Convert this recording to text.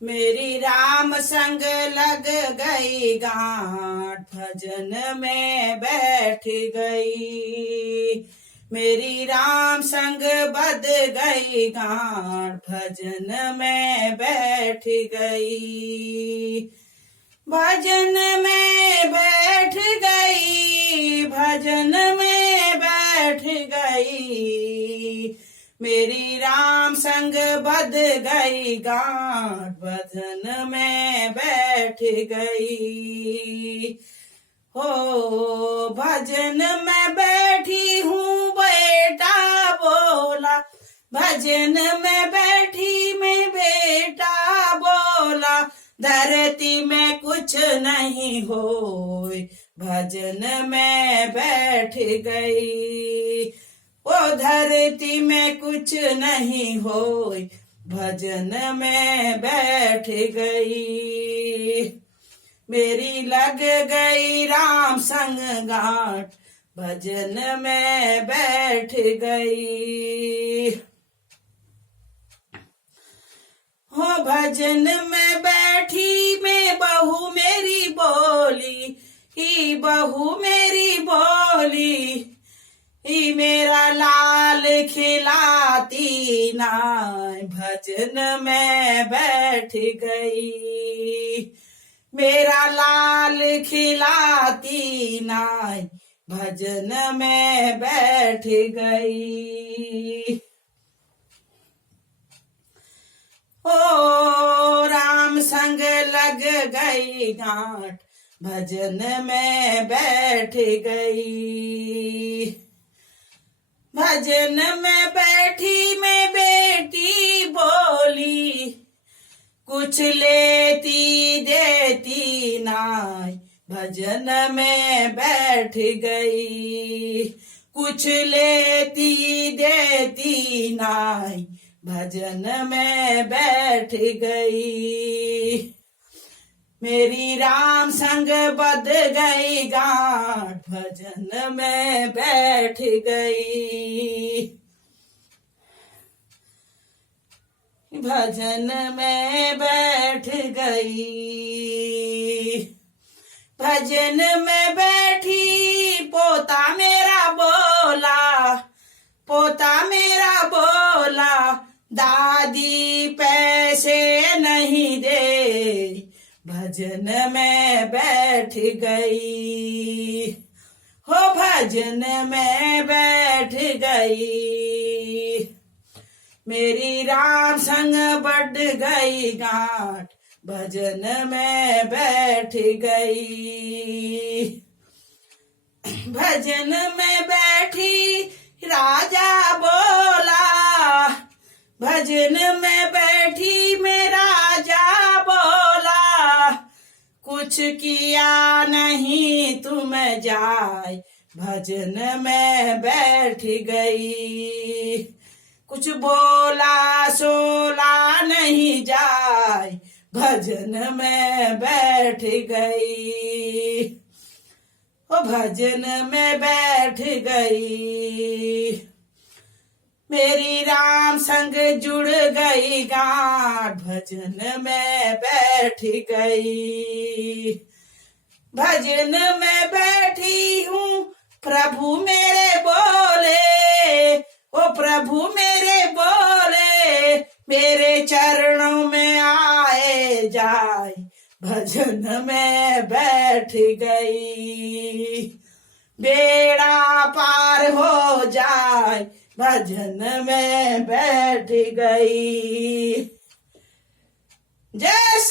मेरी राम संग लग गई गांठ, भजन में बैठ गई। मेरी राम संग बद गई गांठ, भजन में बैठ गई। भजन में बैठ गई, भजन में बैठ गई। मेरी राम संग बद गई गांठ, भजन में बैठ गई। हो भजन में बैठी हूँ बेटा बोला, भजन में बैठी मैं बेटा बोला। धरती में कुछ नहीं होए, भजन में बैठ गई। ओ धरती में कुछ नहीं होए, भजन में बैठ गई। मेरी लग गई राम संग गांठ, भजन में बैठ गई। हो भजन में बैठी मैं बहू मेरी बोली, ही बहू मेरी बोली। ही मेरा लाल खिलाती नाय, भजन में बैठ गई। मेरा लाल खिलाती नाय, भजन में बैठ गई। ओ राम संग लग गई गांठ, भजन में बैठ गई। भजन में बैठी मैं बेटी बोली, कुछ लेती देती नाय, भजन में बैठ गई। कुछ लेती देती नाय, भजन में बैठ गई। मेरी राम संग बद गई गांठ, भजन में बैठ गई। भजन में बैठ गई। भजन में बैठी पोता मेरा बोला, पोता मेरा बोला। दादी पैसे नहीं दे, भजन में बैठ गई। हो भजन में बैठ गई। मेरी राम संग बढ़ गई गांठ, भजन में बैठ गई। भजन में बैठी राजा बोला, भजन में बैठी मैं राजा बोला। कुछ किया नहीं तुम जाय, भजन में बैठ गई। कुछ बोला सोला नहीं जाय, भजन में बैठ गई। ओ भजन में बैठ गई। मेरी राम संग जुड़ गई गांठ, भजन में बैठ गई। भजन में बैठी हूँ प्रभु मेरे बोले, ओ प्रभु मेरे बोले। मेरे चरणों में आए जाए, भजन में बैठ गई। बेड़ा पार हो जाए, भजन में बैठ गई। जय श्री